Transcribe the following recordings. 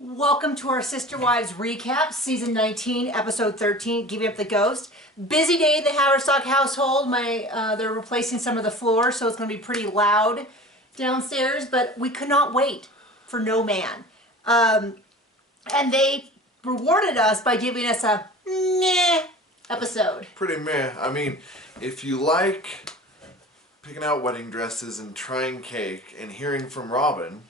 Welcome to our Sister Wives recap, season 19, episode 13, Giving Up the Ghost. Busy day in the Haverstock household. They're replacing some of the floor, so it's going to be pretty loud downstairs, but we could not wait for No Man. And they rewarded us by giving us a meh episode. Pretty meh. I mean, if you like picking out wedding dresses and trying cake and hearing from Robin...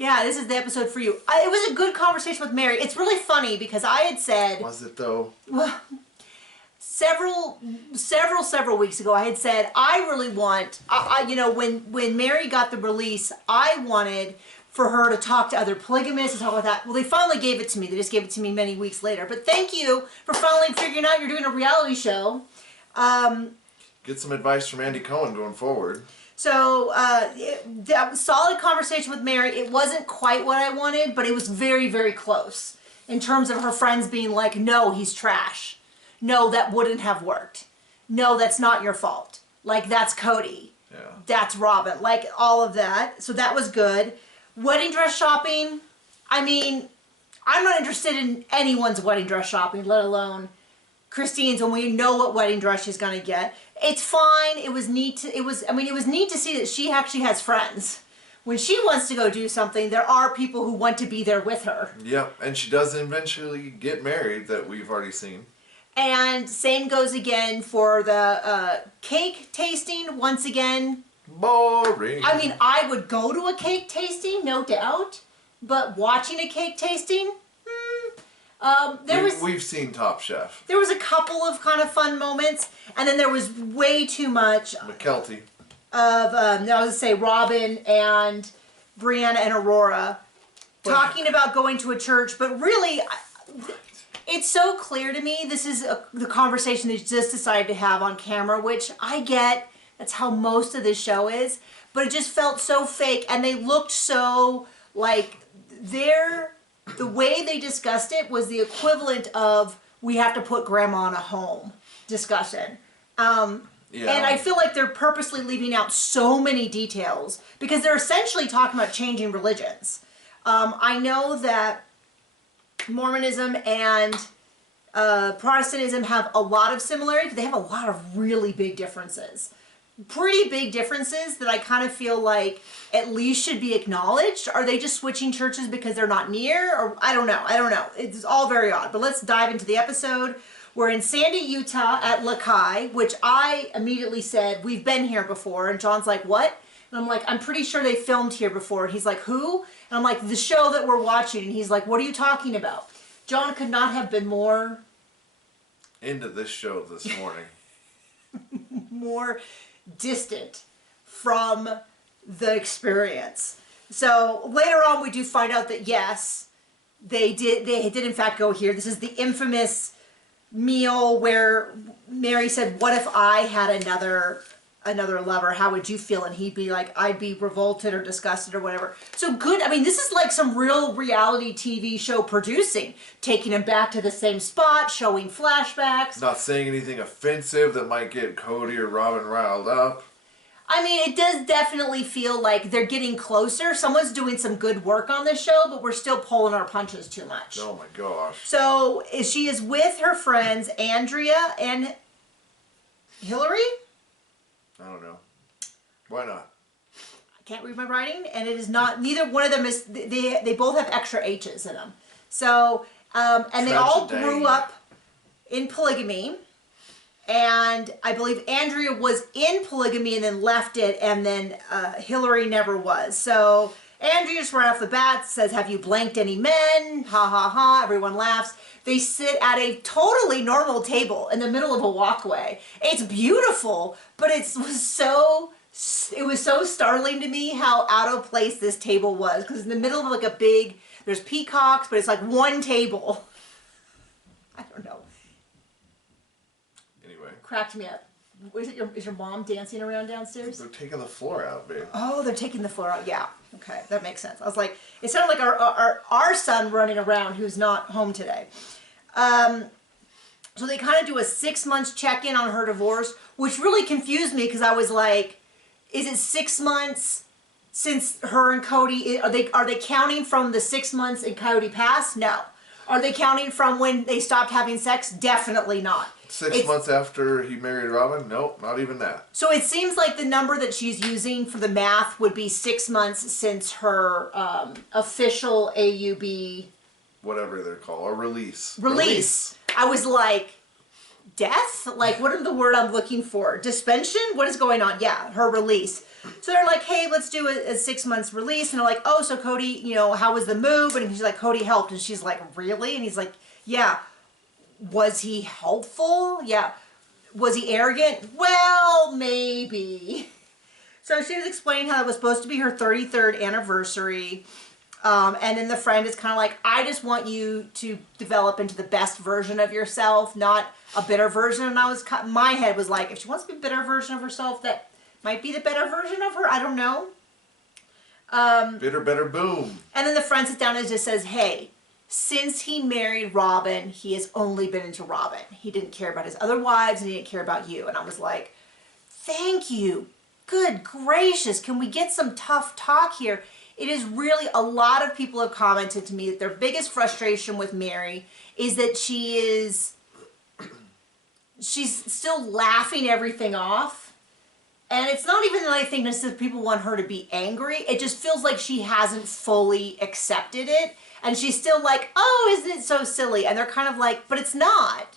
Yeah, this is the episode for you. It was a good conversation with Mary. It's really funny because I had said... Was it though? Well, several weeks ago, I had said, I really want... when Mary got the release, I wanted for her to talk to other polygamists and talk about that. Well, they finally gave it to me. They just gave it to me many weeks later. But thank you for finally figuring out you're doing a reality show. Get some advice from Andy Cohen going forward. So, that was solid conversation with Mary. It wasn't quite what I wanted, but it was very, very close. In terms of her friends being like, no, he's trash. No, that wouldn't have worked. No, that's not your fault. Like, that's Cody. Yeah. That's Robin. Like, all of that. So that was good. Wedding dress shopping. I mean, I'm not interested in anyone's wedding dress shopping, let alone Christine's, when we know what wedding dress she's going to get. It's fine. It was neat. It was neat to see that she actually has friends. When she wants to go do something, there are people who want to be there with her. Yep, and she does eventually get married, that we've already seen. And same goes again for the cake tasting. Once again, boring. I mean, I would go to a cake tasting, no doubt, but watching a cake tasting, we've seen Top Chef. There was a couple of kind of fun moments, and then there was way too much McKelty of I was gonna say Robin and Brianna and Aurora talking about going to a church, but really, it's so clear to me this is the conversation they just decided to have on camera, which I get. That's how most of this show is, but it just felt so fake, and they looked so like the way they discussed it was the equivalent of we have to put grandma in a home discussion. Yeah. And I feel like they're purposely leaving out so many details because they're essentially talking about changing religions. I know that Mormonism and Protestantism have a lot of similarities, but they have a lot of really big differences. Pretty big differences that I kind of feel like at least should be acknowledged. Are they just switching churches because they're not near? Or I don't know. It's all very odd. But let's dive into the episode. We're in Sandy, Utah at Lakai, which I immediately said, we've been here before. And John's like, what? And I'm like, I'm pretty sure they filmed here before. And he's like, who? And I'm like, the show that we're watching. And he's like, what are you talking about? John could not have been more... into this show this morning. more distant from the experience. So later on we do find out that yes, they did in fact go here. This is the infamous meal where Mary said, what if I had another lover? How would you feel? And he'd be like, I'd be revolted or disgusted or whatever. So good. I mean, this is like some real reality TV show producing, taking him back to the same spot, showing flashbacks. Not saying anything offensive that might get Cody or Robin riled up. I mean, it does definitely feel like they're getting closer. Someone's doing some good work on this show, but we're still pulling our punches too much. Oh my gosh. So she is with her friends, Andrea and Hillary? I don't know. Why not? I can't read my writing, and it is not, neither one of them is, they both have extra H's in them. So, and they all grew up in polygamy, and I believe Andrea was in polygamy and then left it, and then Hillary never was. So Andrea just right off the bat says, have you blanked any men? Ha ha ha, everyone laughs. They sit at a totally normal table in the middle of a walkway. It's beautiful, but it was so startling to me how out of place this table was. Because in the middle of like a big, there's peacocks, but it's like one table. I don't know. Anyway. Cracked me up. Is your mom dancing around downstairs? They're taking the floor out, babe. Oh, they're taking the floor out. Yeah. Okay, that makes sense. I was like, it sounded like our son running around who's not home today. So they kind of do a 6 months check-in on her divorce, which really confused me because I was like, is it 6 months since her and Cody, are they counting from the 6 months in Cody passed? No. Are they counting from when they stopped having sex? Definitely not. 6 months after he married Robin? Nope, not even that. So it seems like the number that she's using for the math would be 6 months since her official AUB... whatever they're called, or release. I was like, death? Like, what is the word I'm looking for? Suspension? What is going on? Yeah, her release. So they're like, hey, let's do a 6 months release. And they're like, oh, so Cody, you know, how was the move? And he's like, Cody helped. And she's like, really? And he's like, yeah. Was he helpful? Yeah. Was he arrogant? Well, maybe. So she was explaining how it was supposed to be her 33rd anniversary. And then the friend is kind of like, I just want you to develop into the best version of yourself, not a bitter version. And my head was like, if she wants to be a bitter version of herself, that might be the better version of her. I don't know. Bitter, better, boom. And then the friend sits down and just says, hey, since he married Robin, he has only been into Robin. He didn't care about his other wives and he didn't care about you. And I was like, thank you. Good gracious. Can we get some tough talk here? It is really, a lot of people have commented to me that their biggest frustration with Mary is that she's still laughing everything off. And it's not even that I think necessarily people want her to be angry. It just feels like she hasn't fully accepted it. And she's still like, oh, isn't it so silly? And they're kind of like, but it's not.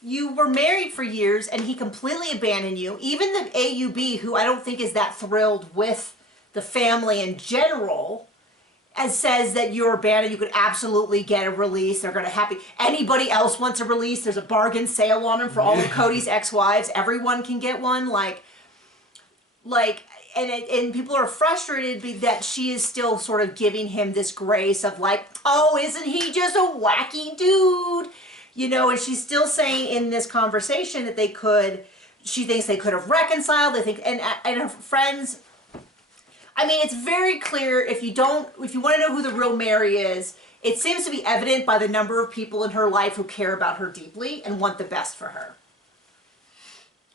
You were married for years and he completely abandoned you. Even the AUB, who I don't think is that thrilled with the family in general, as says that you're abandoned, you could absolutely get a release. They're going to happy. Anybody else wants a release, there's a bargain sale on them for all of Cody's ex-wives. Everyone can get one. And people are frustrated that she is still sort of giving him this grace of like, oh, isn't he just a wacky dude? You know, and she's still saying in this conversation that she thinks they could have reconciled. They think, and her friends, I mean, it's very clear if you want to know who the real Mary is, it seems to be evident by the number of people in her life who care about her deeply and want the best for her.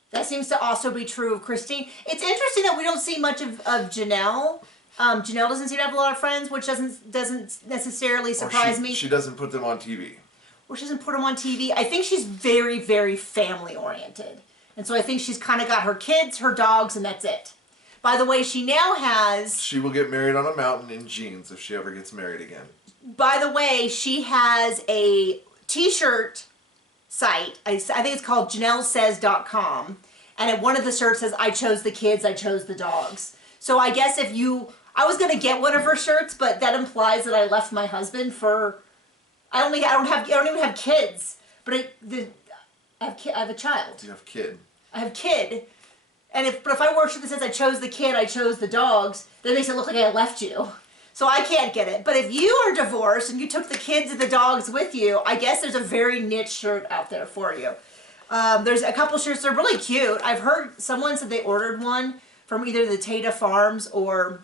That seems to also be true of Christine. It's interesting that we don't see much of Janelle. Janelle doesn't seem to have a lot of friends, which doesn't necessarily surprise me. She doesn't put them on TV. Or she doesn't put them on TV. I think she's very, very family oriented. And so I think she's kind of got her kids, her dogs, and that's it. By the way, she now has... She will get married on a mountain in jeans if she ever gets married again. By the way, she has a t-shirt site. I think it's called JanelleSays.com. And one of the shirts says, I chose the kids, I chose the dogs. So I guess I was going to get one of her shirts, but that implies that I left my husband for... I don't even have kids. But I have a child. You have kid. I have kid. And if I wear a shirt that says I chose the kid, I chose the dogs, that makes it look like I left you. So I can't get it. But if you are divorced and you took the kids and the dogs with you, I guess there's a very niche shirt out there for you. There's a couple shirts that are really cute. I've heard someone said they ordered one from either the Tata Farms or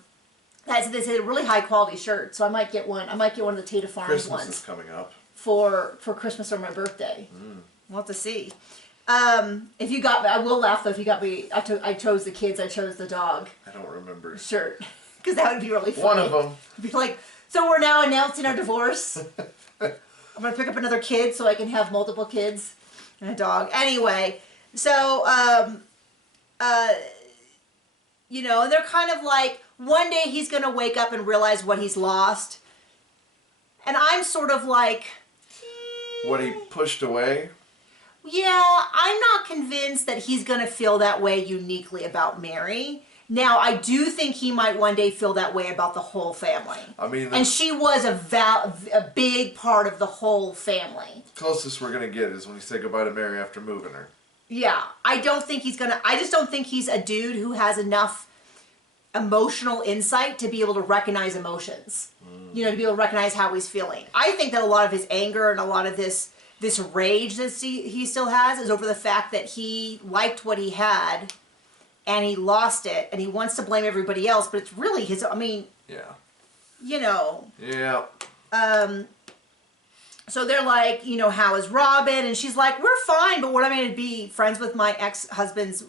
they said a really high quality shirt. So I might get one. I might get one of the Tata Farms ones. Christmas is coming up. For Christmas or my birthday. We'll have to see. If you got me, I will laugh though. If you got me, I chose the kids. I chose the dog. I don't remember. Shirt, because that would be really funny. One of them. Be like, so we're now announcing our divorce. I'm gonna pick up another kid so I can have multiple kids and a dog. Anyway, so you know, and they're kind of like, one day he's gonna wake up and realize what he's lost, and I'm sort of like, what he pushed away. Yeah, I'm not convinced that he's going to feel that way uniquely about Mary. Now, I do think he might one day feel that way about the whole family. I mean... And she was a big part of the whole family. Closest we're going to get is when he said goodbye to Mary after moving her. Yeah, I just don't think he's a dude who has enough emotional insight to be able to recognize emotions. You know, to be able to recognize how he's feeling. I think that a lot of his anger and a lot of this rage that he still has is over the fact that he liked what he had and he lost it and he wants to blame everybody else, but it's really his, I mean, yeah, you know. Yeah. So they're like, you know, how is Robin? And she's like, we're fine, but what am I going to be friends with my ex-husband's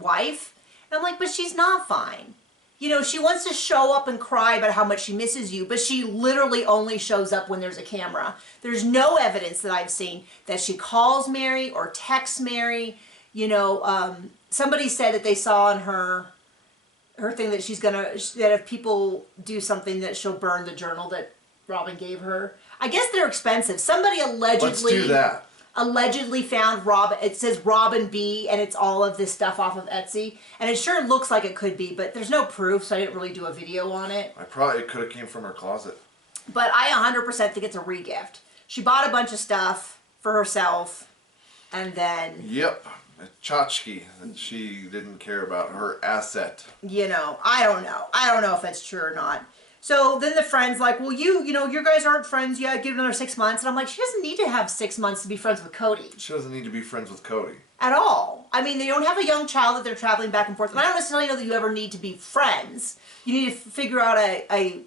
wife? And I'm like, but she's not fine. you know, she wants to show up and cry about how much she misses you, but she literally only shows up when there's a camera. There's no evidence that I've seen that she calls Mary or texts Mary. You know, somebody said that they saw on her thing that that if people do something that she'll burn the journal that Robin gave her. I guess they're expensive. Somebody allegedly... Let's do that. Allegedly found Robin, it says Robin B, and it's all of this stuff off of Etsy, and it sure looks like it could be, but there's no proof, so I didn't really do a video on it. It could have came from her closet. But I 100% think it's a regift. She bought a bunch of stuff for herself, and then... Yep, a tchotchke that she didn't care about, her asset. You know, I don't know. I don't know if that's true or not. So then the friend's like, well, you know, you guys aren't friends yet. Give it another 6 months. And I'm like, she doesn't need to have 6 months to be friends with Cody. She doesn't need to be friends with Cody. At all. I mean, they don't have a young child that they're traveling back and forth. And I don't necessarily know that you ever need to be friends. You need to figure out a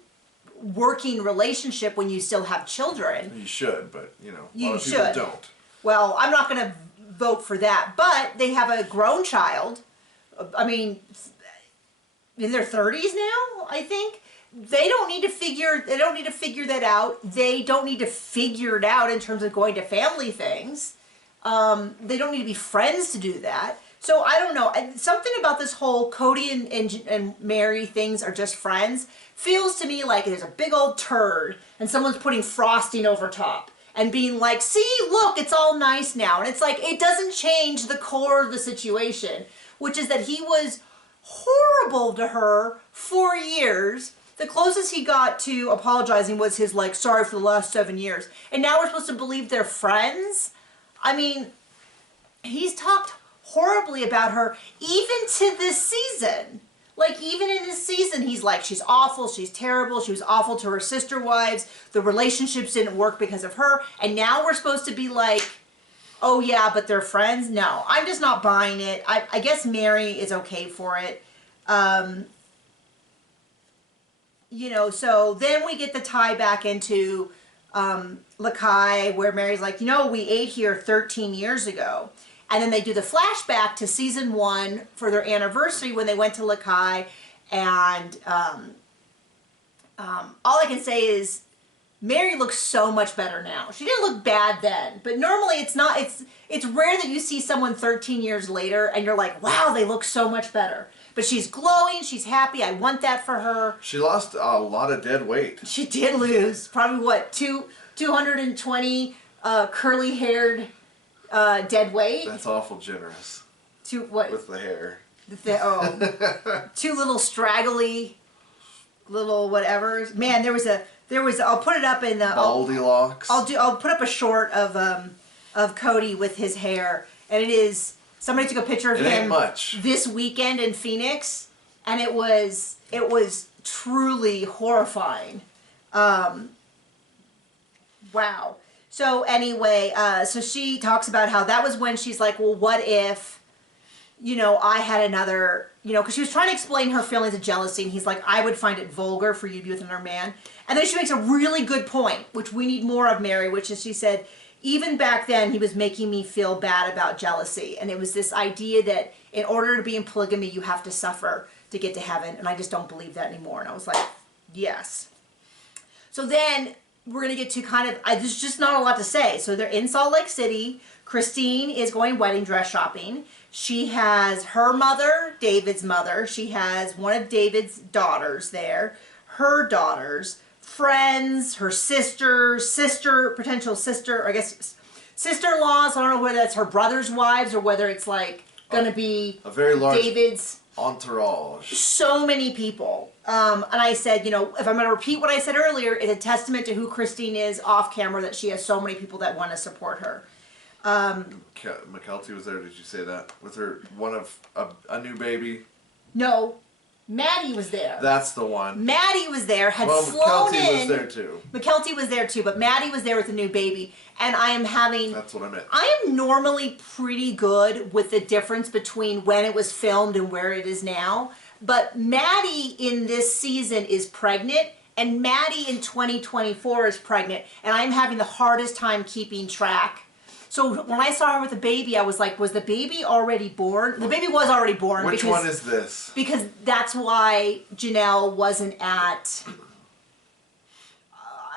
working relationship when you still have children. You should, but, you know, a lot of people don't. Well, I'm not going to vote for that. But they have a grown child. I mean, in their 30s now, I think. They don't need to figure that out. They don't need to figure it out in terms of going to family things. They don't need to be friends to do that. So I don't know. Something about this whole Cody and Mary things are just friends feels to me like there's a big old turd and someone's putting frosting over top and being like, see, look, it's all nice now. And it's like, it doesn't change the core of the situation, which is that he was horrible to her for years. The closest he got to apologizing was his, like, sorry for the last 7 years. And now we're supposed to believe they're friends? I mean, he's talked horribly about her even to this season. Like, even in this season, he's like, she's awful, she's terrible, she was awful to her sister wives, the relationships didn't work because of her, and now we're supposed to be like, oh yeah, but they're friends? No, I'm just not buying it. I guess Mary is okay for it. You know, so then we get the tie back into Lakai, where Mary's like, you know, we ate here 13 years ago. And then they do the flashback to season 1 for their anniversary when they went to Lakai. And all I can say is Mary looks so much better now. She didn't look bad then, but normally it's not. It's rare that you see someone 13 years later and you're like, wow, they look so much better. But she's glowing, she's happy, I want that for her. She lost a lot of dead weight. She did lose, probably what, 220 curly-haired dead weight? That's awful generous. What? With the hair. Two little straggly, little whatevers. Man, there was, I'll put it up in the... Baldy locks. I'll put up a short of Cody with his hair, and it is... Somebody took a picture of him this weekend in Phoenix, and it was truly horrifying. Wow. So anyway, so she talks about how that was when she's like, well, what if, you know, I had another, you know, because she was trying to explain her feelings of jealousy, and he's like, I would find it vulgar for you to be with another man. And then she makes a really good point, which we need more of, Mary, which is she said, even back then, he was making me feel bad about jealousy. And it was this idea that in order to be in polygamy, you have to suffer to get to heaven. And I just don't believe that anymore. And I was like, yes. So then we're going to get to kind of, there's just not a lot to say. So they're in Salt Lake City. Christine is going wedding dress shopping. She has her mother, David's mother. She has one of David's daughters there. Her daughters. Friends, her potential sister, or I guess sister-in-laws. I don't know whether that's her brother's wives or whether it's like going to be a very large David's entourage. So many people. And I said, you know, if I'm going to repeat what I said earlier, it's a testament to who Christine is off camera that she has so many people that want to support her. McKelty was there. Did you say that? With her one of a new baby? No. Maddie was there. That's the one. Maddie was there, flown in. McKelty was there too. McKelty was there too, but Maddie was there with a new baby. And I am having... That's what I meant. I am normally pretty good with the difference between when it was filmed and where it is now. But Maddie in this season is pregnant, and Maddie in 2024 is pregnant. And I'm having the hardest time keeping track. So when I saw her with the baby, I was like, was the baby already born? The baby was already born. Which one is this? Because that's why Janelle wasn't at...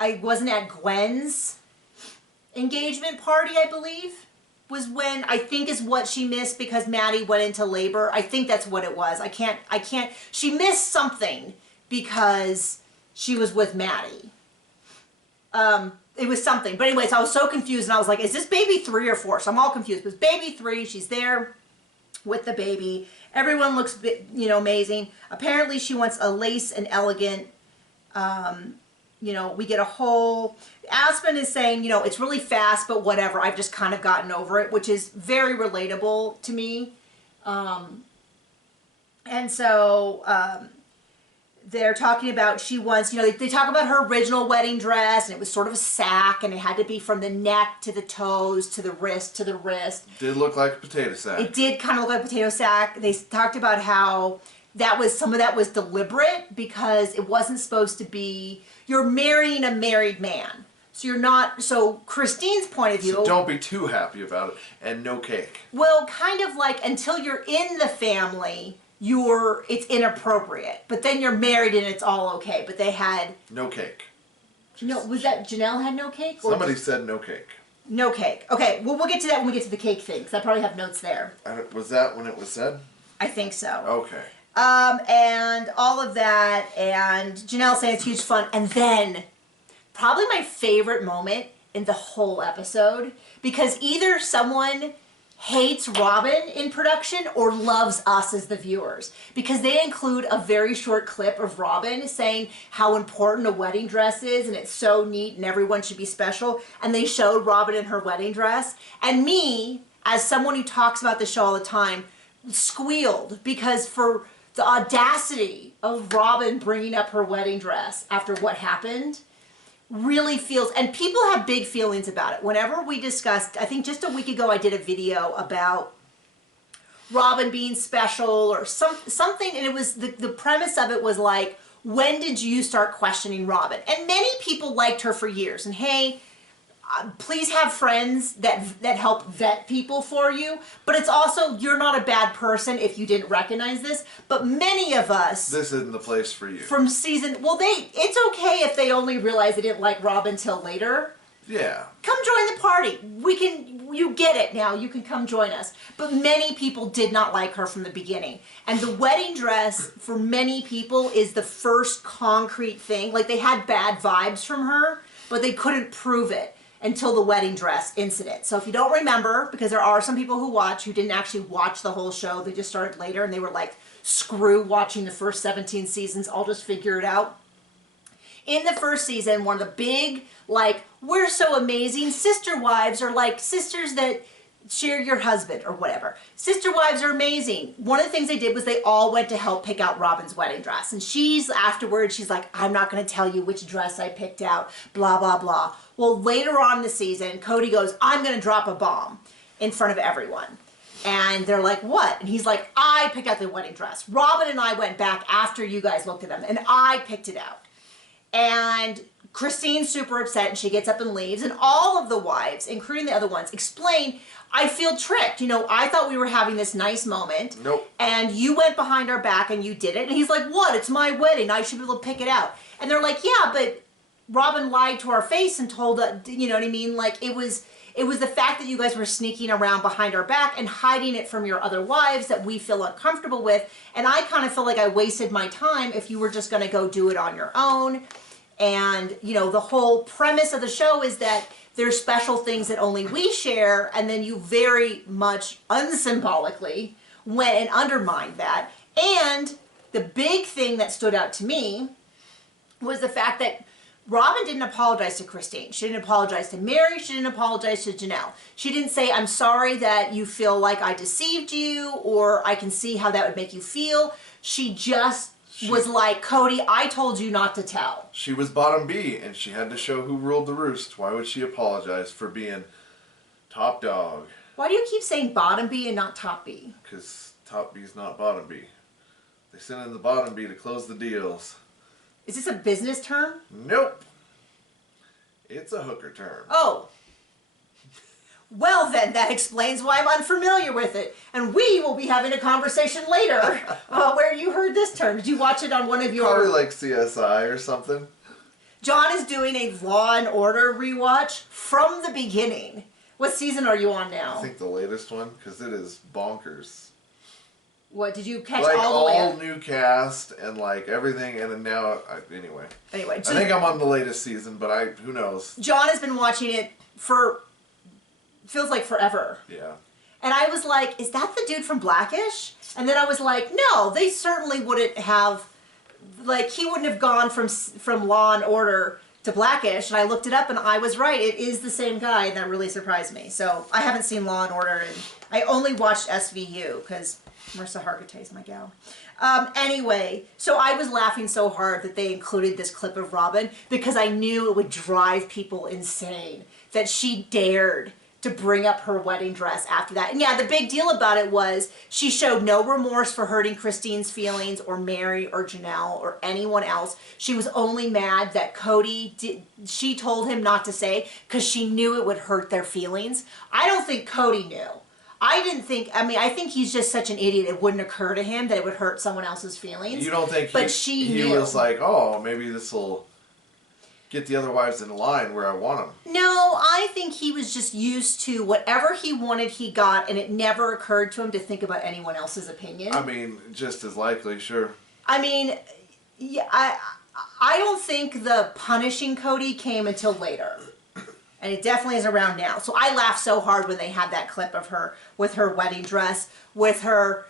I wasn't at Gwen's engagement party, I believe. Was when, I think is what she missed because Maddie went into labor. I think that's what it was. I can't, she missed something because she was with Maddie. It was something. But anyways, I was so confused and I was like, is this baby 3 or 4? So I'm all confused. It was baby 3. She's there with the baby. Everyone looks, you know, amazing. Apparently she wants a lace and elegant, you know, we get a whole... Aspen is saying, you know, it's really fast, but whatever. I've just kind of gotten over it, which is very relatable to me. And so they're talking about she wants, you know, they talk about her original wedding dress, and it was sort of a sack, and it had to be from the neck to the toes to the wrist to the wrist. Did look like a potato sack. It did kind of look like a potato sack. They talked about how that was, some of that was deliberate because it wasn't supposed to be, you're marrying a married man. So you're not, so Christine's point of view. So don't be too happy about it, and no cake. Well, kind of like until you're in the family, it's inappropriate. But then you're married and it's all okay. But they had... No cake. No, was that Janelle had no cake? Somebody said no cake. No cake. Okay, well, we'll get to that when we get to the cake thing, because I probably have notes there. Was that when it was said? I think so. Okay. And all of that, and Janelle saying it's huge fun, and then probably my favorite moment in the whole episode, because either someone hates Robin in production or loves us as the viewers, because they include a very short clip of Robin saying how important a wedding dress is and it's so neat and everyone should be special, and they showed Robin in her wedding dress, and me, as someone who talks about the show all the time, squealed because for the audacity of Robin bringing up her wedding dress after what happened really feels, and people have big feelings about it. Whenever we discussed, I think just a week ago I did a video about Robin being special or something, and it was, the premise of it was like, when did you start questioning Robin? And many people liked her for years, and hey, please have friends that help vet people for you, but it's also, you're not a bad person if you didn't recognize this, but many of us... This isn't the place for you. From season... Well, it's okay if they only realize they didn't like Robin till later. Yeah. Come join the party. You get it now, you can come join us. But many people did not like her from the beginning. And the wedding dress, for many people, is the first concrete thing. Like, they had bad vibes from her, but they couldn't prove it until the wedding dress incident. So if you don't remember, because there are some people who didn't actually watch the whole show, they just started later and they were like, screw watching the first 17 seasons, I'll just figure it out. In the first season, one of the big, like, we're so amazing, sister wives are like sisters that share your husband or whatever. Sister wives are amazing. One of the things they did was they all went to help pick out Robin's wedding dress. And afterwards, she's like, I'm not going to tell you which dress I picked out, blah, blah, blah. Well, later on in the season, Cody goes, I'm going to drop a bomb in front of everyone. And they're like, what? And he's like, I picked out the wedding dress. Robin and I went back after you guys looked at them, and I picked it out. And Christine's super upset, and she gets up and leaves. And all of the wives, including the other ones, explain, I feel tricked. You know, I thought we were having this nice moment. Nope. And you went behind our back and you did it. And he's like, what? It's my wedding. I should be able to pick it out. And they're like, yeah, but Robin lied to our face and told us, you know what I mean? Like, it was the fact that you guys were sneaking around behind our back and hiding it from your other wives that we feel uncomfortable with. And I kind of feel like I wasted my time if you were just going to go do it on your own. And, you know, the whole premise of the show is that there's special things that only we share, and then you very much unsymbolically went and undermined that. And the big thing that stood out to me was the fact that Robin didn't apologize to Christine. She didn't apologize to Mary. She didn't apologize to Janelle. She didn't say, I'm sorry that you feel like I deceived you, or I can see how that would make you feel. She just was like, Cody, I told you not to tell. She was bottom B, and she had to show who ruled the roost. Why would she apologize for being top dog? Why do you keep saying bottom B and not top B? Because top B's not bottom B. They sent in the bottom B to close the deals. Is this a business term? Nope. It's a hooker term. Oh. Well, then, that explains why I'm unfamiliar with it. And we will be having a conversation later where you heard this term. Did you watch it on one of your... Probably like CSI or something. John is doing a Law and Order rewatch from the beginning. What season are you on now? I think the latest one, because it is bonkers. What, did you catch Like all the way all up? new cast and like everything, and then now, anyway. Anyway, I think I'm on the latest season, but who knows? John has been watching it for... feels like forever. Yeah. And I was like, is that the dude from Blackish? And then I was like, no, they certainly wouldn't have, like, he wouldn't have gone from Law and Order to Blackish. And I looked it up and I was right. It is the same guy, and that really surprised me. So I haven't seen Law and Order, and I only watched SVU because Marissa Hargitay is my gal. Anyway, so I was laughing so hard that they included this clip of Robin because I knew it would drive people insane that she dared to bring up her wedding dress after that. And yeah, the big deal about it was she showed no remorse for hurting Christine's feelings or Mary or Janelle or anyone else. She was only mad that she told him not to say because she knew it would hurt their feelings. I don't think Cody knew. I think he's just such an idiot it wouldn't occur to him that it would hurt someone else's feelings. You don't think he was like, oh, maybe this will get the other wives in line where I want them? No, I think he was just used to whatever he wanted he got, and it never occurred to him to think about anyone else's opinion. I mean, just as likely, sure. I mean, yeah, I don't think the punishing Cody came until later. And it definitely is around now. So I laughed so hard when they had that clip of her with her wedding dress, with her,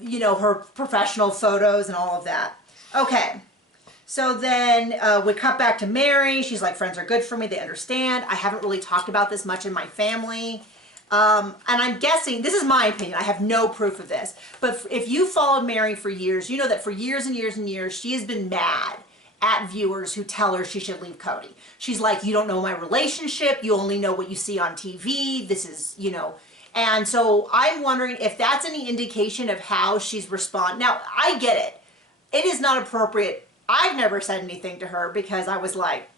her professional photos and all of that. Okay. So then we cut back to Mary. She's like, friends are good for me. They understand. I haven't really talked about this much in my family. And I'm guessing, this is my opinion. I have no proof of this. But if you followed Mary for years, you know that for years and years and years, she has been mad at viewers who tell her she should leave Cody. She's like, you don't know my relationship. You only know what you see on TV. This is, And so I'm wondering if that's any indication of how she's responding. Now, I get it. It is not appropriate. I've never said anything to her because I was like...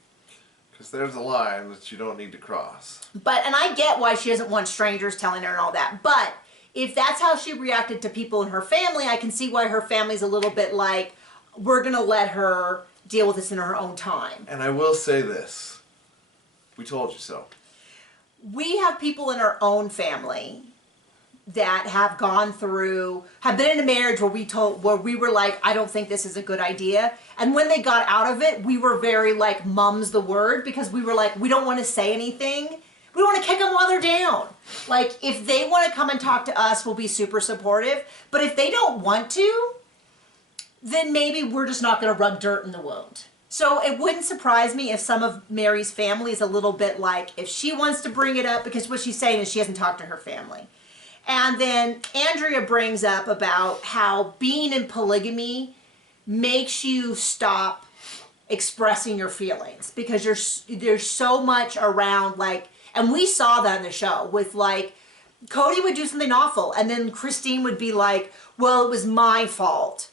Because there's a line that you don't need to cross. And I get why she doesn't want strangers telling her and all that. But if that's how she reacted to people in her family, I can see why her family's a little bit like, we're going to let her deal with this in her own time. And I will say this. We told you so. We have people in our own family that have been in a marriage where we were like, I don't think this is a good idea. And when they got out of it, we were very like, mum's the word, because we were like, we don't want to say anything. We don't want to kick them while they're down. Like, if they want to come and talk to us, we'll be super supportive. But if they don't want to, then maybe we're just not going to rub dirt in the wound. So it wouldn't surprise me if some of Mary's family is a little bit like, if she wants to bring it up, because what she's saying is she hasn't talked to her family. And then Andrea brings up about how being in polygamy makes you stop expressing your feelings, because there's so much around, like, and we saw that in the show with, like, Cody would do something awful and then Christine would be like, well, it was my fault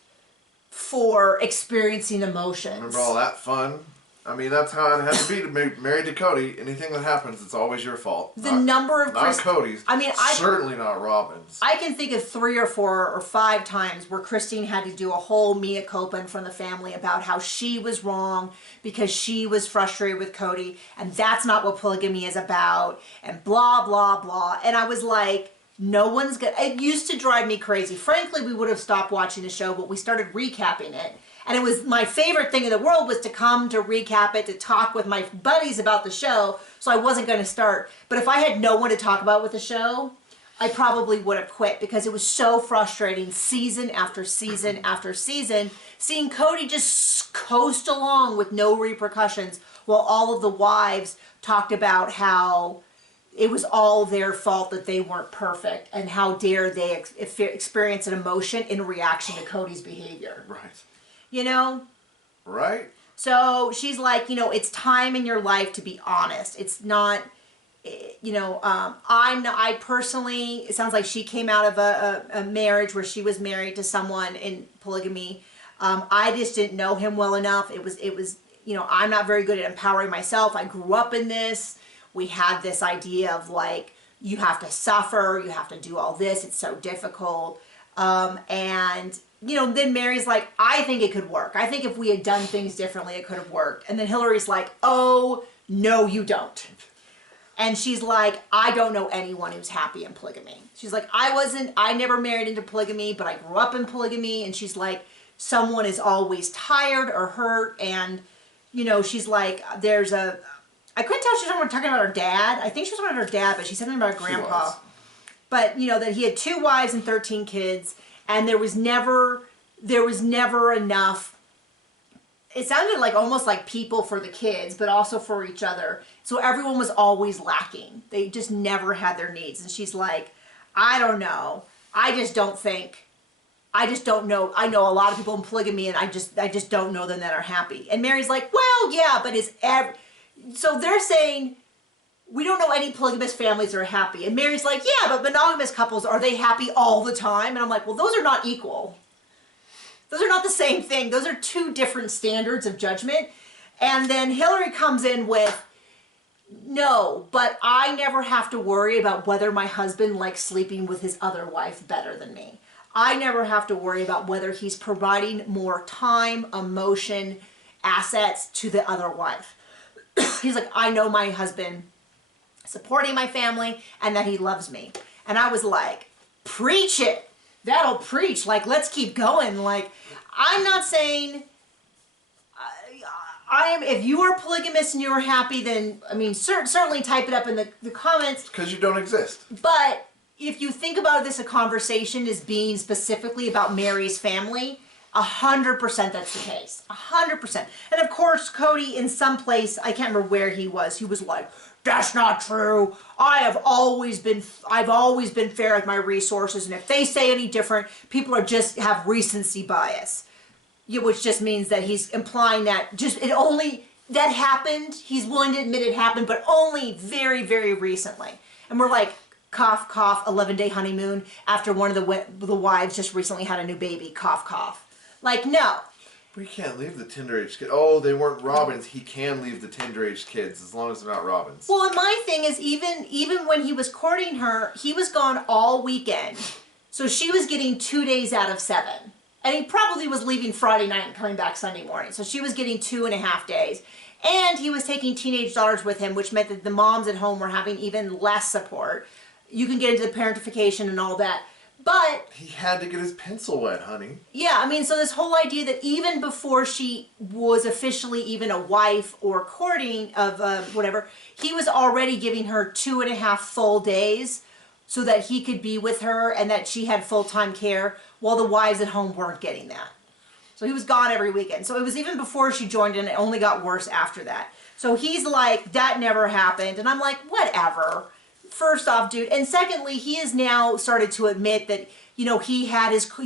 for experiencing emotions. Remember all that fun? I mean, that's how it had to be to be married to Cody. Anything that happens, it's always your fault. Not Cody's. I mean, certainly not Robin's. I can think of 3 or 4 or 5 times where Christine had to do a whole mea culpa in front of the family about how she was wrong because she was frustrated with Cody, and that's not what polygamy is about, and blah, blah, blah. And I was like, no one's gonna... It used to drive me crazy. Frankly, we would have stopped watching the show, but we started recapping it. And it was my favorite thing in the world was to come to recap it, to talk with my buddies about the show, so I wasn't going to start. But if I had no one to talk about with the show, I probably would have quit, because it was so frustrating season after season after season, seeing Cody just coast along with no repercussions while all of the wives talked about how it was all their fault that they weren't perfect, and how dare they experience an emotion in reaction to Cody's behavior. Right. Right. So she's like, it's time in your life to be honest. It's not, I personally, it sounds like she came out of a marriage where she was married to someone in polygamy. I just didn't know him well enough. It was, I'm not very good at empowering myself. I grew up in this. We had this idea of like you have to suffer, you have to do all this, it's so difficult. And, you know, then Mary's like, I think it could work. I think if we had done things differently, it could have worked. And then Hillary's like, oh, no, you don't. And she's like, I don't know anyone who's happy in polygamy. She's like, I never married into polygamy, but I grew up in polygamy. And she's like, someone is always tired or hurt. And, you know, she's like, I couldn't tell she was talking about her dad. I think she was talking about her dad, but she said something about her grandpa. But, you know, that he had 2 wives and 13 kids, and there was never enough. It sounded like almost like people for the kids, but also for each other. So everyone was always lacking. They just never had their needs. And she's like, I don't know. I just don't know. I know a lot of people in polygamy, and I just don't know them that are happy. And Mary's like, well, yeah, but so they're saying, we don't know any polygamous families that are happy. And Mary's like, yeah, but monogamous couples, are they happy all the time? And I'm like, well, those are not equal. Those are not the same thing. Those are 2 different standards of judgment. And then Hillary comes in with, no, but I never have to worry about whether my husband likes sleeping with his other wife better than me. I never have to worry about whether he's providing more time, emotion, assets to the other wife. He's like, I know my husband supporting my family and that he loves me. And I was like, preach it. That'll preach. Like, let's keep going. Like, I'm not saying if you are polygamous and you're happy, then, I mean, certainly type it up in the comments. Because you don't exist. But if you think about this, a conversation is being specifically about Mary's family, 100% that's the case. 100%. And of course, Cody, in some place, I can't remember where he was like, that's not true. I've always been fair with my resources, and if they say any different, people are just have recency bias. Which just means that he's implying that that happened. He's willing to admit it happened, but only very, very recently. And we're like, cough, cough, 11-day honeymoon after one of the wives just recently had a new baby, cough, cough. Like, no. But he can't leave the tender-aged kids. Oh, they weren't Robins. He can leave the tender-aged kids as long as they're not Robins. Well, and my thing is, even when he was courting her, he was gone all weekend. So she was getting 2 days out of 7. And he probably was leaving Friday night and coming back Sunday morning. So she was getting 2.5 days. And he was taking teenage daughters with him, which meant that the moms at home were having even less support. You can get into the parentification and all that. But he had to get his pencil wet, honey. Yeah, I mean, so this whole idea that even before she was officially even a wife or courting of whatever, he was already giving her 2.5 full days so that he could be with her and that she had full-time care, while the wives at home weren't getting that. So he was gone every weekend. So it was even before she joined in, it only got worse after that. So he's like, that never happened. And I'm like, whatever. First off, dude. And secondly, he has now started to admit that, you know, he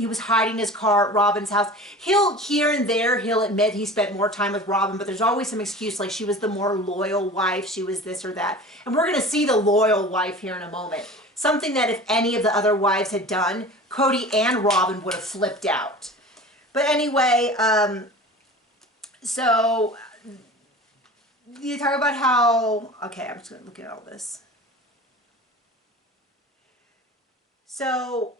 was hiding his car at Robin's house. Here and there, he'll admit he spent more time with Robin, but there's always some excuse like she was the more loyal wife, she was this or that. And we're going to see the loyal wife here in a moment. Something that if any of the other wives had done, Cody and Robin would have flipped out. But anyway, so you talk about how, okay, I'm just going to look at all this. So,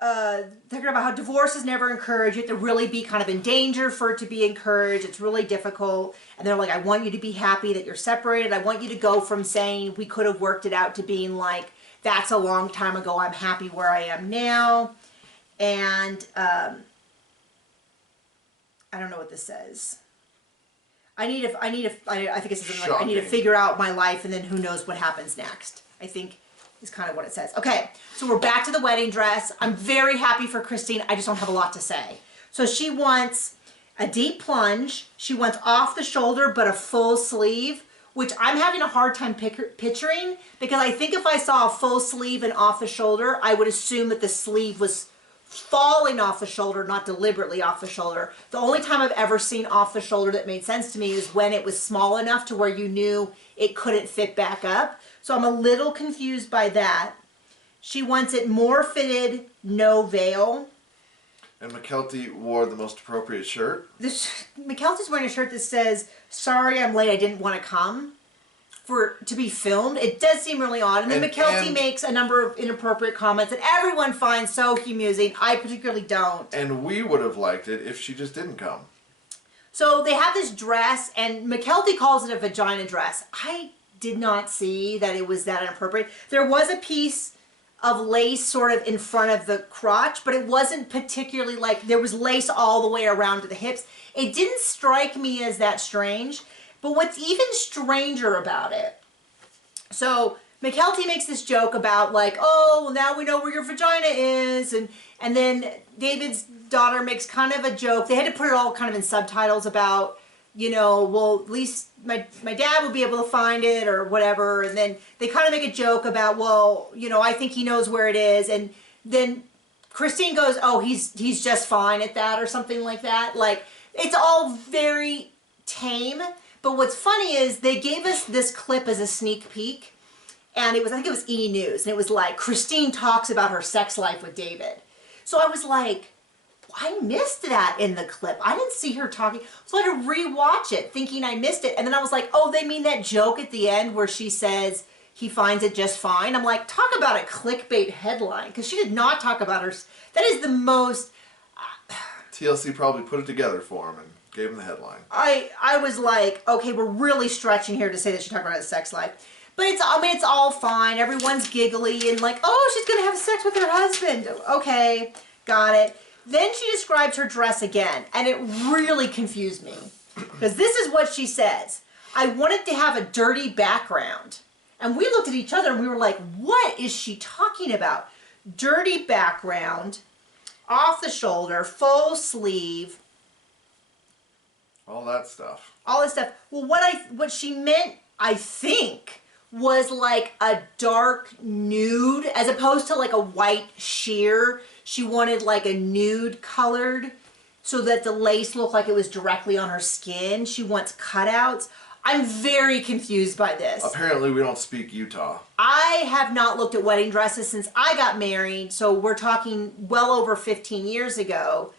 talking about how divorce is never encouraged. You have to really be kind of in danger for it to be encouraged. It's really difficult. And they're like, I want you to be happy that you're separated. I want you to go from saying we could have worked it out to being like, that's a long time ago. I'm happy where I am now. And I don't know what this says. I think it says something like, I need to figure out my life and then who knows what happens next. I think is kind of what it says. Okay, so we're back to the wedding dress. I'm very happy for Christine. I just don't have a lot to say. So she wants a deep plunge. She wants off the shoulder, but a full sleeve, which I'm having a hard time picturing because I think if I saw a full sleeve and off the shoulder, I would assume that the sleeve was falling off the shoulder, not deliberately off the shoulder. The only time I've ever seen off the shoulder that made sense to me is when it was small enough to where you knew it couldn't fit back up. So I'm a little confused by that. She wants it more fitted, no veil. And McKelty wore the most appropriate shirt. McKelty's wearing a shirt that says, sorry I'm late, I didn't want to come. to be filmed. It does seem really odd. And then McKelty makes a number of inappropriate comments that everyone finds so amusing. I particularly don't. And we would have liked it if she just didn't come. So they have this dress, and McKelty calls it a vagina dress. I did not see that it was that inappropriate. There was a piece of lace sort of in front of the crotch, but it wasn't particularly like, there was lace all the way around to the hips. It didn't strike me as that strange. But what's even stranger about it, so McKelty makes this joke about like, oh, well, now we know where your vagina is, and then David's daughter makes kind of a joke. They had to put it all kind of in subtitles about, you know, well, at least my dad would be able to find it or whatever, and then they kind of make a joke about, well, you know, I think he knows where it is, and then Christine goes, oh, he's just fine at that or something like that. Like, it's all very tame. But what's funny is they gave us this clip as a sneak peek, and I think it was E! News, and it was like, Christine talks about her sex life with David. So I was like, I missed that in the clip. I didn't see her talking. So I had to re-watch it, thinking I missed it. And then I was like, oh, they mean that joke at the end where she says he finds it just fine. I'm like, talk about a clickbait headline, because she did not talk about her. That is the most... TLC probably put it together for him and gave him the headline. I was like, okay, we're really stretching here to say that she talked about his sex life. But it's all fine. Everyone's giggly and like, oh, she's going to have sex with her husband. Okay, got it. Then she describes her dress again, and it really confused me. Because this is what she says. I wanted to have a dirty background. And we looked at each other and we were like, what is she talking about? Dirty background, off the shoulder, full sleeve. All that stuff. All this stuff. Well, what she meant, I think, was like a dark nude as opposed to like a white sheer. She wanted like a nude colored so that the lace looked like it was directly on her skin. She wants cutouts. I'm very confused by this. Apparently we don't speak Utah. I have not looked at wedding dresses since I got married, so we're talking well over 15 years ago.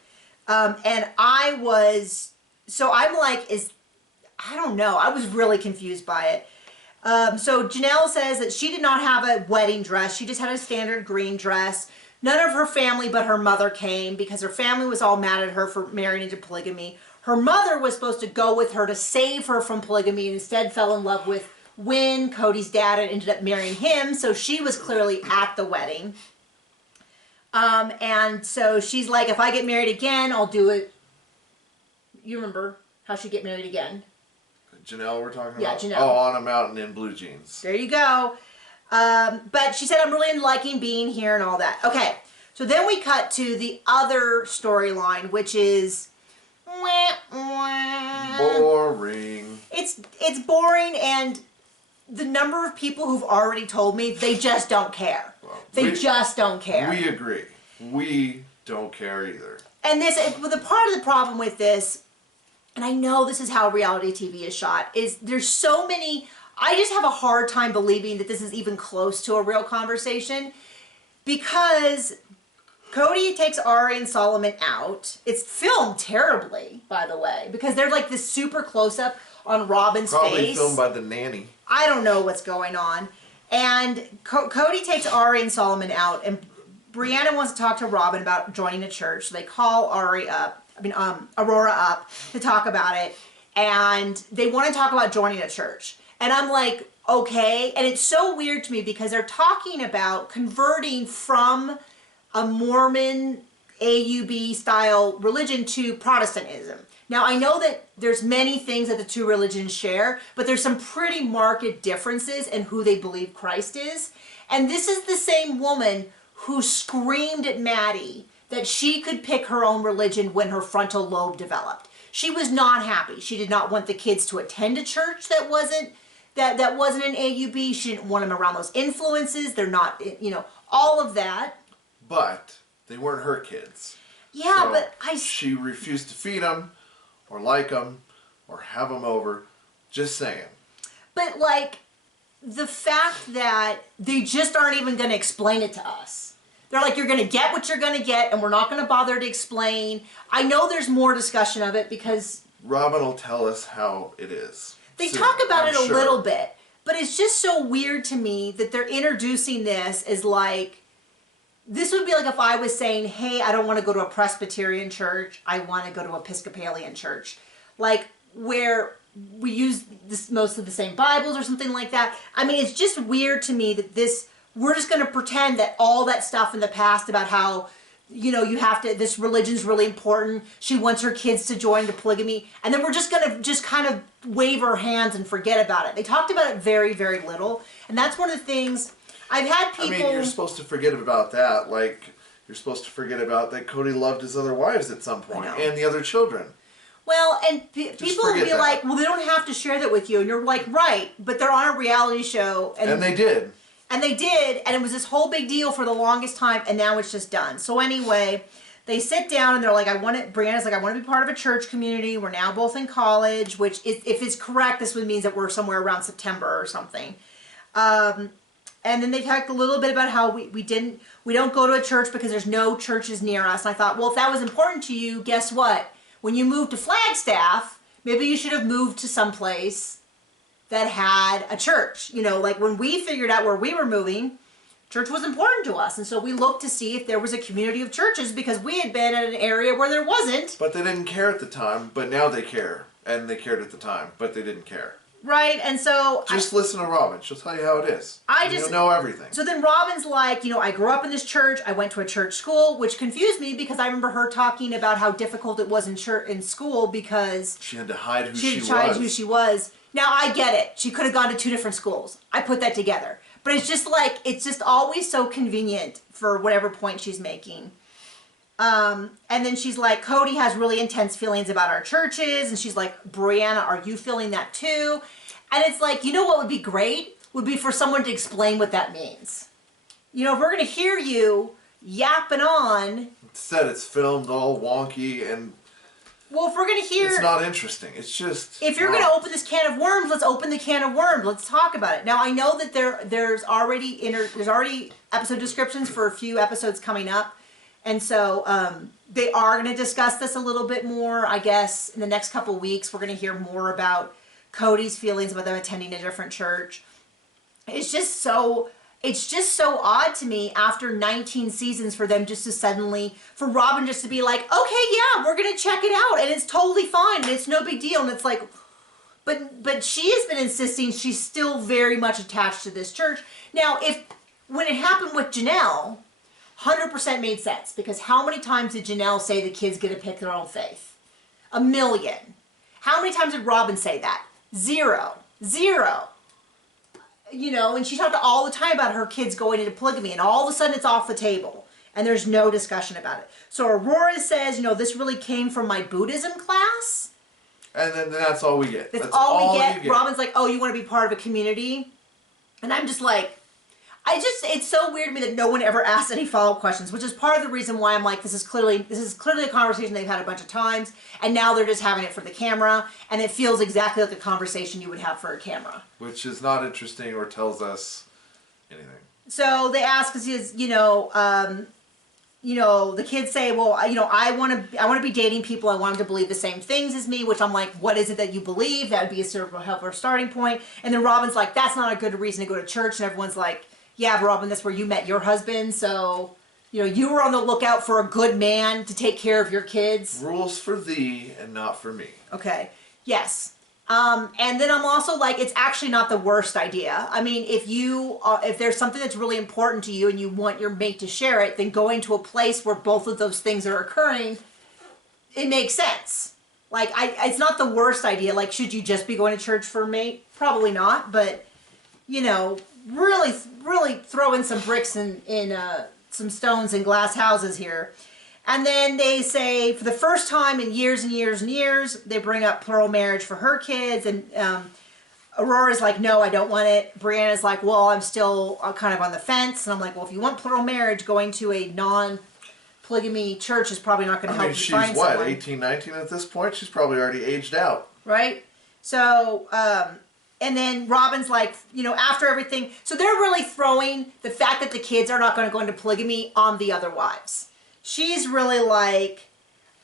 And I'm like, I don't know. I was really confused by it. So Janelle says that she did not have a wedding dress. She just had a standard green dress. None of her family but her mother came because her family was all mad at her for marrying into polygamy. Her mother was supposed to go with her to save her from polygamy and instead fell in love with Wynn, Cody's dad, and ended up marrying him. So she was clearly at the wedding. And so she's like, if I get married again, I'll do it. You remember how she'd get married again? Janelle we're talking yeah, about? Janelle. Oh, on a mountain in blue jeans. There you go. But she said, I'm really liking being here and all that. Okay, so then we cut to the other storyline, which is... boring. It's boring, and the number of people who've already told me they just don't care. Well, they just don't care. We agree. We don't care either. And the part of the problem with this, and I know this is how reality TV is shot, is there's so many... I just have a hard time believing that this is even close to a real conversation, because Cody takes Ari and Solomon out. It's filmed terribly, by the way, because they're like this super close-up on Robin's face. Probably filmed by the nanny. I don't know what's going on. And Cody takes Ari and Solomon out, and Brianna wants to talk to Robin about joining a church. So they call Aurora up to talk about it, and they want to talk about joining a church. And I'm like, okay. And it's so weird to me because they're talking about converting from a Mormon AUB style religion to Protestantism. Now, I know that there's many things that the two religions share, but there's some pretty marked differences in who they believe Christ is. And this is the same woman who screamed at Maddie that she could pick her own religion when her frontal lobe developed. She was not happy. She did not want the kids to attend a church that wasn't an AUB. She didn't want them around those influences. They're not, all of that. But they weren't her kids. Yeah, so but she refused to feed them or like them or have them over. Just saying. But like, the fact that they just aren't even going to explain it to us. They're like, you're going to get what you're going to get, and we're not going to bother to explain. I know there's more discussion of it because... Robin will tell us how it is. They talk about it a little bit. But it's just so weird to me that they're introducing this as like, this would be like if I was saying, hey, I don't want to go to a Presbyterian church. I want to go to Episcopalian church. Like where we use most of the same Bibles or something like that. I mean, it's just weird to me that we're just going to pretend that all that stuff in the past about how, you know, this religion's really important. She wants her kids to join the polygamy. And then we're just going to just kind of wave our hands and forget about it. They talked about it very, very little. And that's one of the things I've had people... I mean, you're supposed to forget about that. Like, you're supposed to forget about that Cody loved his other wives at some point and the other children. Well, and people will be like, well, they don't have to share that with you. And you're like, right, but they're on a reality show. And they did. And they did, and it was this whole big deal for the longest time, and now it's just done. So anyway, they sit down and they're like, Brianna's like, I want to be part of a church community. We're now both in college, which if it's correct, this would mean that we're somewhere around September or something. And then they talked a little bit about how we don't go to a church because there's no churches near us. And I thought, well, if that was important to you, guess what? When you moved to Flagstaff, maybe you should have moved to someplace that had a church. You know, like when we figured out where we were moving, church was important to us. And so we looked to see if there was a community of churches because we had been in an area where there wasn't. But they didn't care at the time, but now they care. And they cared at the time, but they didn't care. Right, and so... Just listen to Robin. She'll tell you how it is. You'll know everything. So then Robin's like, you know, I grew up in this church. I went to a church school, which confused me because I remember her talking about how difficult it was in school because... She had to hide who she was. Now, I get it. She could have gone to 2 different schools. I put that together. But it's just like, it's just always so convenient for whatever point she's making. And then she's like, Cody has really intense feelings about our churches. And she's like, Brianna, are you feeling that too? And it's like, you know what would be great? Would be for someone to explain what that means. You know, if we're going to hear you yapping on. Instead, it's filmed all wonky and... Well, if we're going to hear... It's not interesting. It's just... If you're going to open this can of worms, let's open the can of worms. Let's talk about it. Now, I know that there's already episode descriptions for a few episodes coming up. And so they are going to discuss this a little bit more, I guess, in the next couple weeks. We're going to hear more about Cody's feelings about them attending a different church. It's just so odd to me after 19 seasons for them just to suddenly, for Robin just to be like, okay, yeah, we're going to check it out. And it's totally fine. And it's no big deal. And it's like, but she has been insisting she's still very much attached to this church. Now, when it happened with Janelle, 100% made sense. Because how many times did Janelle say the kids get to pick their own faith? 1 million. How many times did Robin say that? 0. You know, and she talked all the time about her kids going into polygamy, and all of a sudden it's off the table, and there's no discussion about it. So Aurora says, you know, this really came from my Buddhism class. And then that's all we get. That's all we get. Robin's like, oh, you want to be part of a community? And I'm just like, it's so weird to me that no one ever asked any follow-up questions, which is part of the reason why I'm like, this is clearly a conversation they've had a bunch of times, and now they're just having it for the camera, and it feels exactly like a conversation you would have for a camera. Which is not interesting or tells us anything. So they ask us, the kids say, well, you know, I want to be dating people. I want them to believe the same things as me, which I'm like, what is it that you believe? That would be a sort of helpful starting point. And then Robin's like, that's not a good reason to go to church. And everyone's like, yeah, but Robin, that's where you met your husband. So, you know, you were on the lookout for a good man to take care of your kids. Rules for thee and not for me. Okay. Yes. And then I'm also like, it's actually not the worst idea. I mean, if there's something that's really important to you and you want your mate to share it, then going to a place where both of those things are occurring, it makes sense. Like, it's not the worst idea. Like, should you just be going to church for a mate? Probably not. But, you know, really throw in some bricks in some stones in glass houses here. And then they say, for the first time in years and years and years, they bring up plural marriage for her kids. And Aurora's like, no, I don't want it. Brianna's like, well, I'm still kind of on the fence. And I'm like, well, if you want plural marriage, going to a non-polygamy church is probably not going to help you find someone. She's 18, 19 at this point? She's probably already aged out. Right? So, and then Robin's like, you know, after everything. So they're really throwing the fact that the kids are not going to go into polygamy on the other wives. She's really like,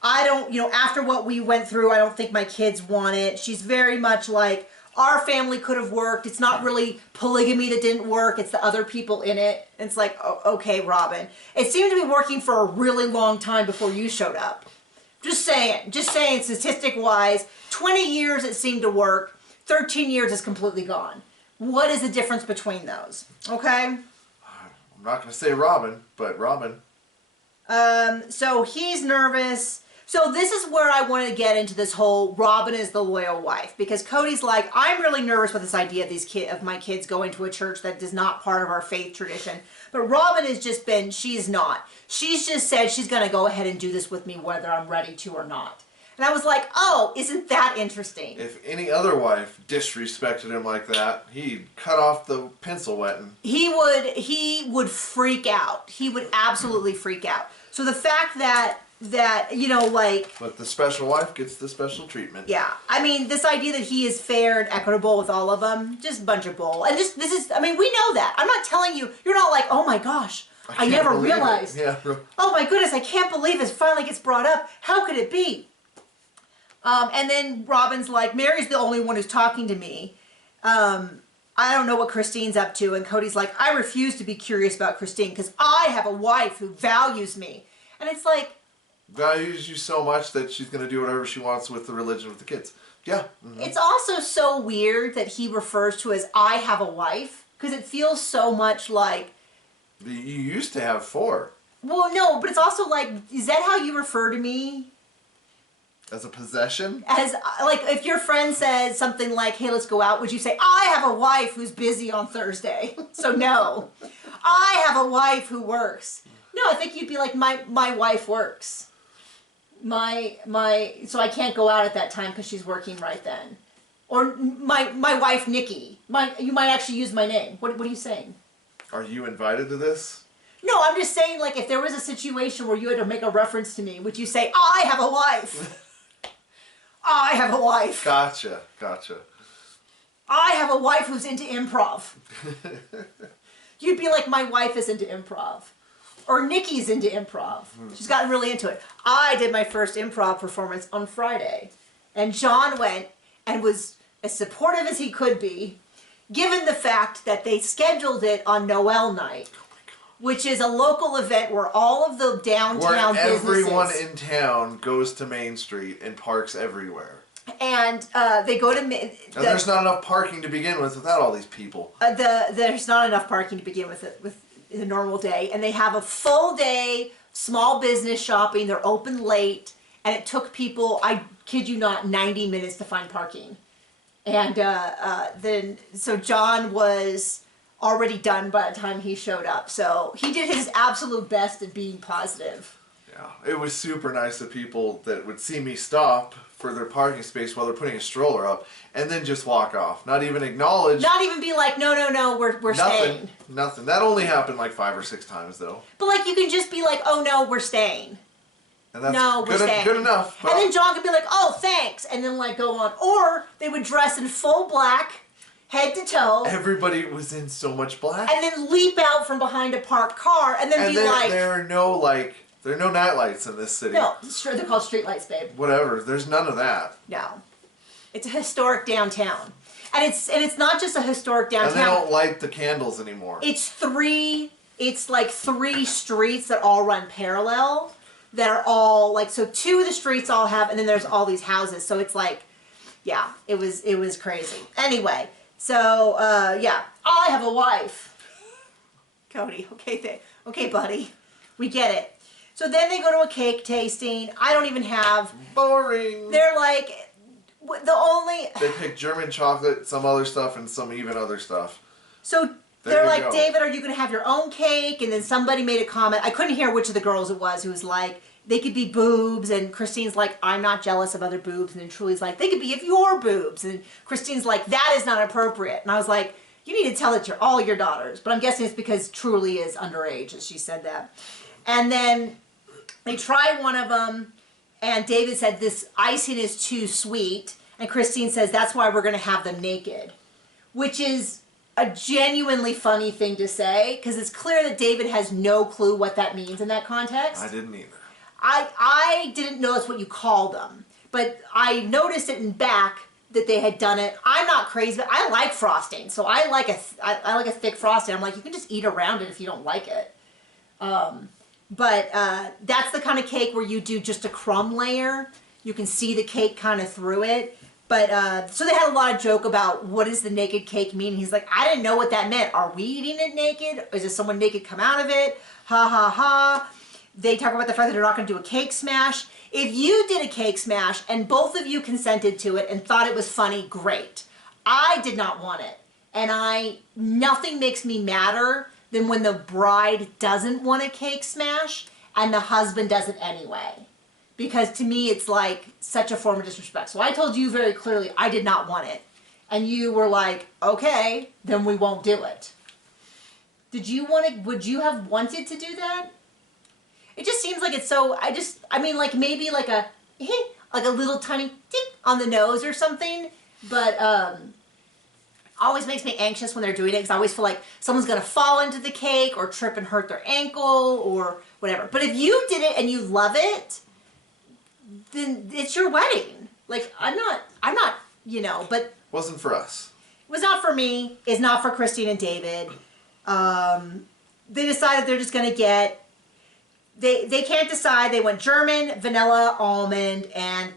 I don't, you know, after what we went through, I don't think my kids want it. She's very much like, our family could have worked. It's not really polygamy that didn't work. It's the other people in it. And it's like, oh, okay, Robin. It seemed to be working for a really long time before you showed up. Just saying, statistic-wise, 20 years it seemed to work. 13 years is completely gone. What is the difference between those? Okay? I'm not going to say Robin, but Robin. So he's nervous. So this is where I want to get into this whole Robin is the loyal wife, because Cody's like, I'm really nervous with this idea of my kids going to a church that is not part of our faith tradition. But Robin has just been, she's not. She's just said she's going to go ahead and do this with me whether I'm ready to or not. And I was like, oh, isn't that interesting? If any other wife disrespected him like that, he'd cut off the pencil wetting. He would freak out. He would absolutely freak out. So the fact that, you know, like... But the special wife gets the special treatment. Yeah. I mean, this idea that he is fair and equitable with all of them, just a bunch of bull. And just, this is, I mean, we know that. I'm not telling you, you're not like, oh my gosh, I never realized. Yeah. Oh my goodness, I can't believe this finally gets brought up. How could it be? And then Robin's like, Mary's the only one who's talking to me. I don't know what Christine's up to. And Cody's like, I refuse to be curious about Christine because I have a wife who values me. And it's like... Values you so much that she's going to do whatever she wants with the religion with the kids. Yeah. Mm-hmm. It's also so weird that he refers to as I have a wife, because it feels so much like... You used to have 4. Well, no, but it's also like, is that how you refer to me? As a possession? As, like, if your friend says something like, hey, let's go out, would you say, I have a wife who's busy on Thursday? So no. I have a wife who works. No, I think you'd be like, my wife works. So I can't go out at that time because she's working right then. Or my wife, Nikki. You might actually use my name. What are you saying? Are you invited to this? No, I'm just saying, like, if there was a situation where you had to make a reference to me, would you say, I have a wife? I have a wife. Gotcha. I have a wife who's into improv. You'd be like, my wife is into improv. Or Nikki's into improv. She's gotten really into it. I did my first improv performance on Friday. And John went and was as supportive as he could be, given the fact that they scheduled it on Noel night, which is a local event where all of the downtown businesses... everyone in town goes to Main Street and parks everywhere. And they go to... And there's not enough parking to begin with without all these people. There's not enough parking to begin with in a normal day. And they have a full day, small business shopping. They're open late. And it took people, I kid you not, 90 minutes to find parking. And so John was already done by the time he showed up. So he did his absolute best at being positive. Yeah, it was super nice of people that would see me stop for their parking space while they're putting a stroller up and then just walk off. Not even acknowledge. Not even be like, no, we're staying. Nothing. That only happened like 5 or 6 times though. But like you can just be like, oh no, we're staying. And that's good enough. And then John could be like, oh, thanks. And then like go on. Or they would dress in full black, head to toe. Everybody was in so much black. And then leap out from behind a parked car and then like... There are no night lights in this city. No, they're called street lights, babe. Whatever. There's none of that. No. It's a historic downtown. And it's not just a historic downtown. And they don't light the candles anymore. It's like 3 streets that all run parallel. That are all like, so 2 of the streets all have, and then there's all these houses. So it's like, yeah, it was crazy. Anyway, so yeah, I have a wife. Cody, okay, buddy, we get it. So then they go to a cake tasting. I don't even have. Boring. They're like, They pick German chocolate, some other stuff, and some even other stuff. So. They're like, David, are you going to have your own cake? And then somebody made a comment. I couldn't hear which of the girls it was who was like, they could be boobs. And Christine's like, I'm not jealous of other boobs. And then Truly's like, they could be of your boobs. And Christine's like, that is not appropriate. And I was like, you need to tell it to all your daughters. But I'm guessing it's because Truly is underage, as she said that. And then they tried one of them. And David said, this icing is too sweet. And Christine says, that's why we're going to have them naked. Which is... a genuinely funny thing to say, because it's clear that David has no clue what that means in that context. I didn't either. I didn't notice what you called them, but I noticed it in back that they had done it. I'm not crazy, but I like frosting, so I like a thick frosting. I'm like, you can just eat around it if you don't like it. But that's the kind of cake where you do just a crumb layer. You can see the cake kind of through it. But, so they had a lot of joke about what does the naked cake mean. He's like, I didn't know what that meant. Are we eating it naked? Is there someone naked come out of it? Ha ha ha. They talk about the fact that they're not going to do a cake smash. If you did a cake smash and both of you consented to it and thought it was funny, great. I did not want it. And nothing makes me madder than when the bride doesn't want a cake smash and the husband does it anyway. Because to me, it's like such a form of disrespect. So I told you very clearly I did not want it. And you were like, okay, then we won't do it. Did you want it? Would you have wanted to do that? It just seems like it's so, I mean, like maybe like a little tiny tick on the nose or something. But always makes me anxious when they're doing it because I always feel like someone's going to fall into the cake or trip and hurt their ankle or whatever. But if you did it and you love it, then it's your wedding. Like, I'm not, you know, but... Wasn't for us. It was not for me. It's not for Christine and David. They decided they're just going to get... They can't decide. They went German, vanilla, almond, and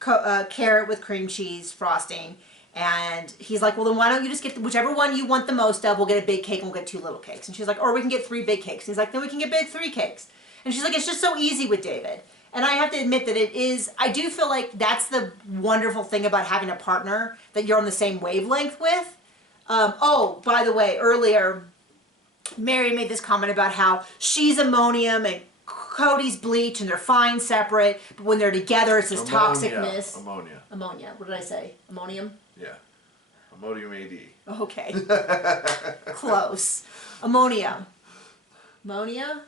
carrot with cream cheese frosting. And he's like, well, then why don't you just get whichever one you want the most of. We'll get a big cake and we'll get 2 little cakes. And she's like, or we can get 3 big cakes. And he's like, then we can get 3 cakes. And she's like, it's just so easy with David. And I have to admit that it is, I do feel like that's the wonderful thing about having a partner that you're on the same wavelength with. Oh, by the way, earlier, Mary made this comment about how she's ammonium and Cody's bleach and they're fine separate, but when they're together, it's this toxicness. Ammonia. What did I say? Ammonium? Yeah. Ammonium AD. Okay. Close. Ammonia. Ammonia?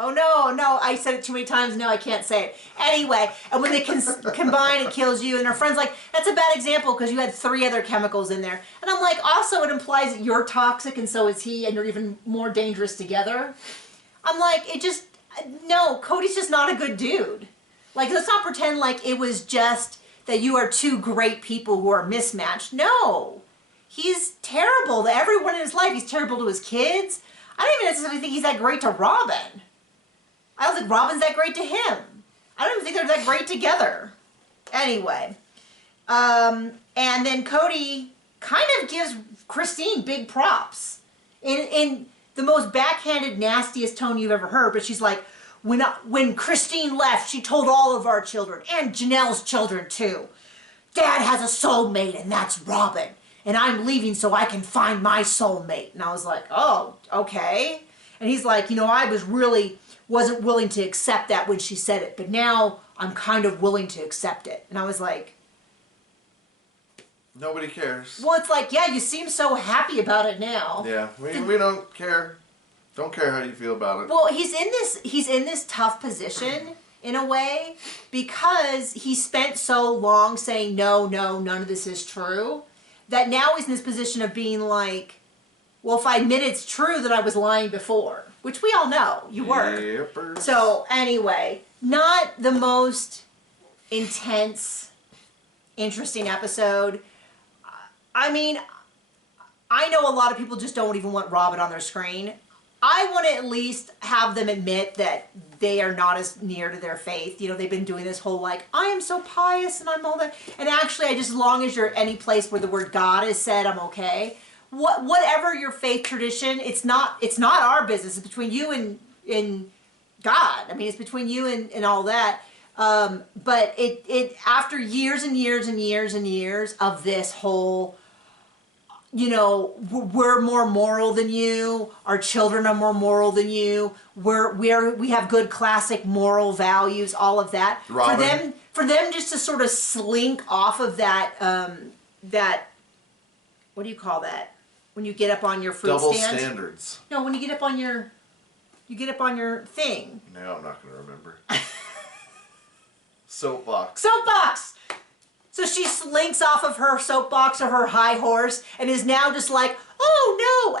Oh, no, I said it too many times. No, I can't say it. Anyway, and when they combine, it kills you. And her friend's like, that's a bad example because you had 3 other chemicals in there. And I'm like, also, it implies that you're toxic and so is he, and you're even more dangerous together. I'm like, no, Cody's just not a good dude. Like, let's not pretend like it was just that you are 2 great people who are mismatched. No. He's terrible to everyone in his life. He's terrible to his kids. I don't even necessarily think he's that great to Robin. I don't think Robin's that great to him. I don't even think they're that great together. Anyway. And then Cody kind of gives Christine big props. In the most backhanded, nastiest tone you've ever heard. But she's like, when Christine left, she told all of our children, and Janelle's children too, Dad has a soulmate, and that's Robin. And I'm leaving so I can find my soulmate. And I was like, oh, okay. And he's like, you know, I wasn't willing to accept that when she said it, but now I'm kind of willing to accept it. And I was like... Nobody cares. Well, it's like, yeah, you seem so happy about it now. Yeah, we don't care. Don't care how you feel about it. Well, he's in this tough position, in a way, because he spent so long saying, no, none of this is true, that now he's in this position of being like, well, if I admit it's true that I was lying before, which we all know you were. Yep. So anyway, not the most intense, interesting episode. I mean, I know a lot of people just don't even want Robin on their screen. I want to at least have them admit that they are not as near to their faith. You know, they've been doing this whole like, I am so pious and I'm all that. And actually, as long as you're any place where the word God is said, I'm okay. Whatever your faith tradition, it's not our business. It's between you and God. I mean, it's between you and all that. But it after years and years and years and years of this whole, you know, we're more moral than you. Our children are more moral than you. We have good classic moral values. All of that. Robin. For them just to sort of slink off of that. What do you call that? When you get up on your fruit Double stand? standards. No, when you get up on your thing. No, I'm not going to remember. Soapbox. So she slinks off of her soapbox or her high horse and is now just like, oh no,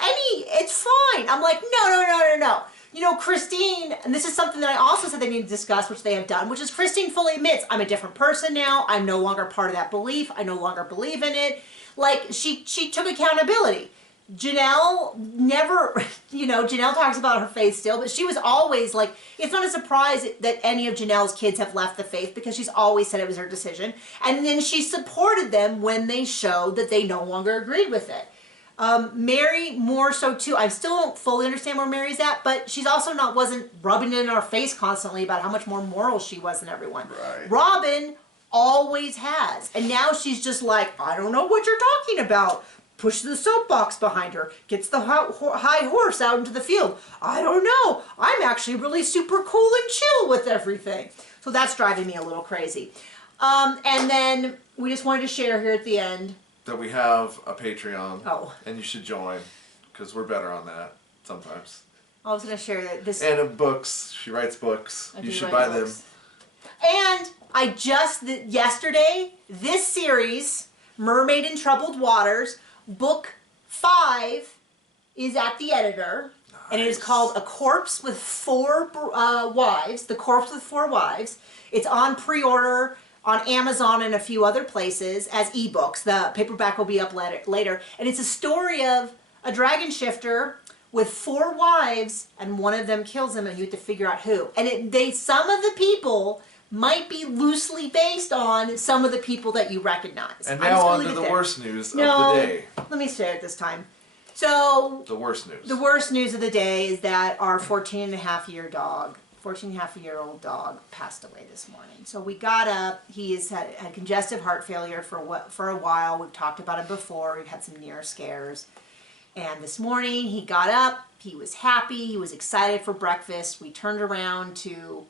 it's fine. I'm like, no. You know, Christine, and this is something that I also said they need to discuss, which they have done, which is Christine fully admits, I'm a different person now. I'm no longer part of that belief. I no longer believe in it. Like, she took accountability. Janelle never, you know, Janelle talks about her faith still, but she was always like, it's not a surprise that any of Janelle's kids have left the faith because she's always said it was her decision. And then she supported them when they showed that they no longer agreed with it. Mary more so too. I still don't fully understand where Mary's at, but she's also wasn't rubbing it in our face constantly about how much more moral she was than everyone. Right. Robin always has. And now she's just like, I don't know what you're talking about. Pushes the soapbox behind her, gets the high horse out into the field. I don't know. I'm actually really super cool and chill with everything. So that's driving me a little crazy. And then we just wanted to share here at the end that we have a Patreon. Oh. And you should join, because we're better on that sometimes. I was going to share that this. And books. She writes books. You should buy them. And I just, yesterday, this series, Mermaid in Troubled Waters, Book 5 is at the editor. Nice. And it is called A Corpse with Four Wives. The Corpse with Four Wives. It's on pre-order on Amazon and a few other places as ebooks. The paperback will be up later. And it's a story of a dragon shifter with 4 wives, and one of them kills him, and you have to figure out who. And some of the people might be loosely based on some of the people that you recognize. And now on to the worst news of the day. Let me say it this time. So the worst news. The worst news of the day is that our 14-and-a-half-year-old dog passed away this morning. So we got up. He has had congestive heart failure for a while. We've talked about it before. We've had some near scares. And this morning he got up. He was happy. He was excited for breakfast. We turned around to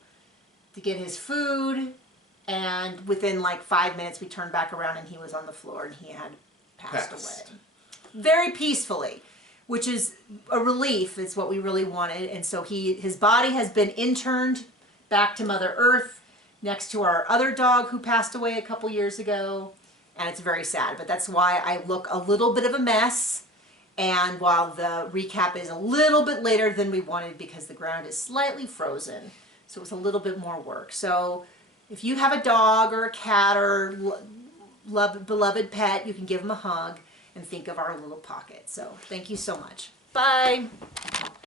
get his food, and within like 5 minutes we turned back around and he was on the floor and he had passed away. Very peacefully, which is a relief. It's what we really wanted. And so his body has been interned back to Mother Earth next to our other dog who passed away a couple years ago, and it's very sad. But that's why I look a little bit of a mess. And while the recap is a little bit later than we wanted because the ground is slightly frozen, so it was a little bit more work. So if you have a dog or a cat or beloved pet, you can give them a hug and think of our little pocket. So thank you so much. Bye.